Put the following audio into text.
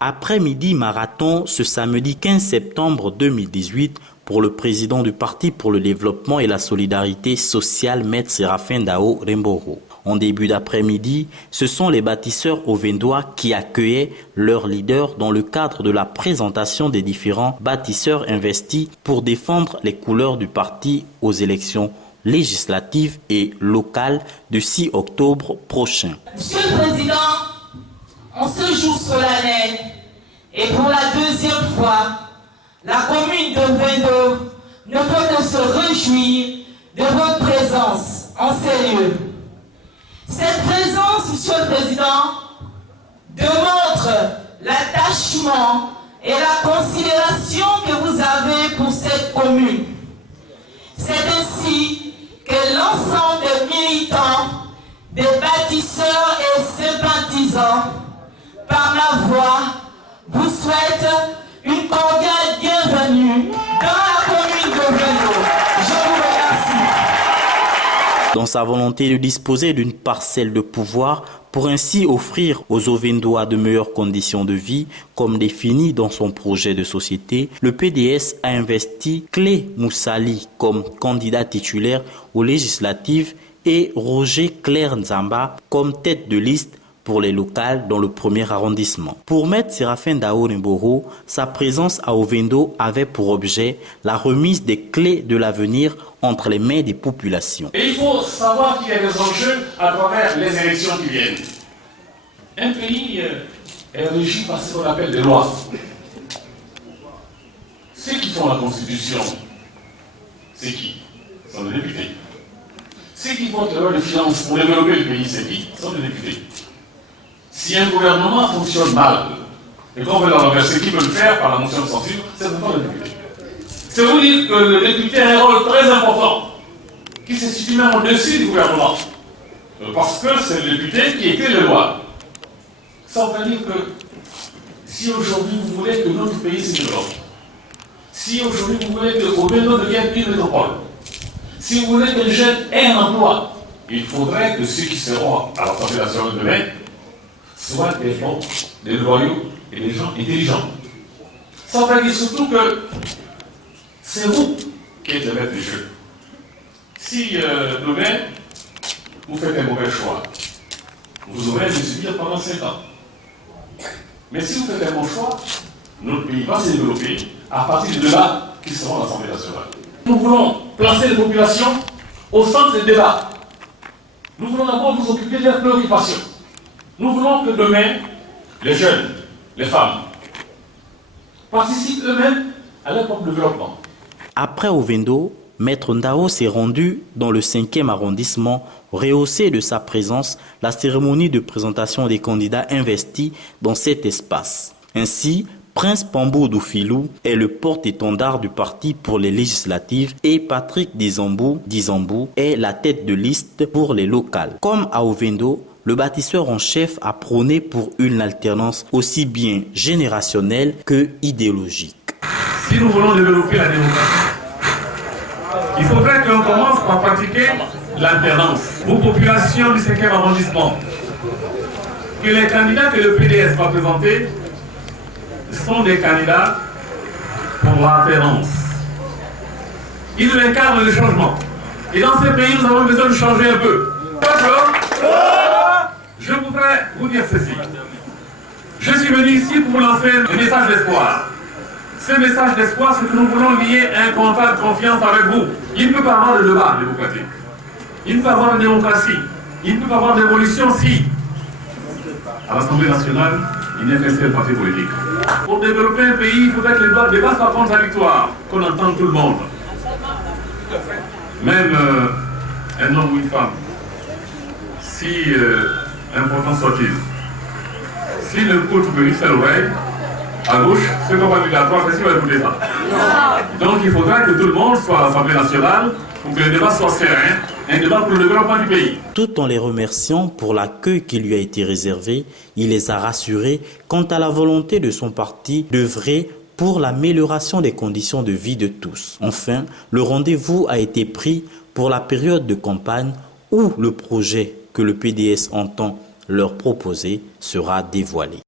Après-midi marathon ce samedi 15 septembre 2018 pour le président du Parti pour le développement et la solidarité sociale, Maître Séraphin Dao Remboro. En début d'après-midi, ce sont les bâtisseurs ovendois qui accueillaient leur leader dans le cadre de la présentation des différents bâtisseurs investis pour défendre les couleurs du parti aux élections législatives et locales du 6 octobre prochain. Monsieur le Président, en ce jour solennel, et pour la deuxième fois, la commune de Vendo ne peut que se réjouir de votre présence en ces lieux. Cette présence, Monsieur le Président, démontre l'attachement et la considération que vous avez pour cette commune. C'est ainsi que l'ensemble des militants, des bâtisseurs et sympathisants, par ma voix, vous souhaite une cordiale bienvenue dans la commune de Vendo. Je vous remercie. Dans sa volonté de disposer d'une parcelle de pouvoir pour ainsi offrir aux Ovendois de meilleures conditions de vie, comme défini dans son projet de société, le PDS a investi Clé Moussali comme candidat titulaire aux législatives et Roger Claire Nzamba comme tête de liste pour les locales dans le premier arrondissement. Pour Maître Séraphin Dao Remboro, sa présence à Ovendo avait pour objet la remise des clés de l'avenir entre les mains des populations. Et il faut savoir qu'il y a des enjeux à travers les élections qui viennent. Un pays est régi par ce qu'on appelle des lois. Ceux qui font la Constitution, c'est qui? Ce sont les députés. Ceux qui votent la loi de finances pour développer le pays, c'est qui? Ce sont les députés. Si un gouvernement fonctionne mal, et qu'on veut le renverser, qui peut le faire par la motion de censure, c'est pourtant le député. C'est vous dire que le député a un rôle très important, qui se situe même au-dessus du gouvernement. Parce que c'est le député qui écrit les lois. Ça veut dire que si aujourd'hui vous voulez que notre pays se développe, si aujourd'hui vous voulez que Ovendo devienne une métropole, si vous voulez que les jeunes aient un emploi, il faudrait que ceux qui seront à l'Assemblée nationale demain soient des bons, des loyaux et des gens intelligents. Ça veut dire surtout que c'est vous qui êtes le maître du jeu. Si demain, vous faites un mauvais choix, vous aurez à le subir pendant 5 ans. Mais si vous faites un bon choix, notre pays va se développer à partir de là qui seront à l'Assemblée nationale. Nous voulons placer les populations au centre des débats. Nous voulons d'abord vous occuper de leurs préoccupations. Nous voulons que demain, les jeunes, les femmes, participent eux-mêmes à leur propre développement. Après Ovendo, Maître Ndao s'est rendu dans le 5e arrondissement, rehaussé de sa présence la cérémonie de présentation des candidats investis dans cet espace. Ainsi, Prince Pambou Doufilou est le porte-étendard du parti pour les législatives et Patrick Dizambou est la tête de liste pour les locales. Comme à Ovendo, le bâtisseur en chef a prôné pour une alternance aussi bien générationnelle que idéologique. Si nous voulons développer la démocratie, il faudrait qu'on commence par pratiquer l'alternance. Vos populations du 5e arrondissement, que les candidats que le PDS va présenter sont des candidats pour l'alternance. Ils incarnent le changement. Et dans ce pays, nous avons besoin de changer un peu. Je voudrais vous dire ceci. Je suis venu ici pour vous lancer un message d'espoir. Ce message d'espoir, c'est que nous voulons lier un contrat de confiance avec vous. Il ne peut pas y avoir de débat démocratique. Il ne peut pas y avoir de démocratie. Il ne peut pas y avoir d'évolution si, à l'Assemblée nationale, il n'y a qu'un seul parti politique. Pour développer un pays, il faudrait que les débats soient contradictoires, qu'on entende tout le monde. Même un homme ou une femme, si important soit-il, s'il écoute une seule oreille, à gauche, ceux qui ont pas vu la droite, est-ce qu'il va écouter ça? Donc il faudra que tout le monde soit à l'Assemblée nationale pour que le débat soit serein, un débat pour le développement du pays. Tout en les remerciant pour l'accueil qui lui a été réservé, il les a rassurés quant à la volonté de son parti d'œuvrer pour l'amélioration des conditions de vie de tous. Enfin, le rendez-vous a été pris pour la période de campagne où le projet que le PDS entend leur proposé sera dévoilé.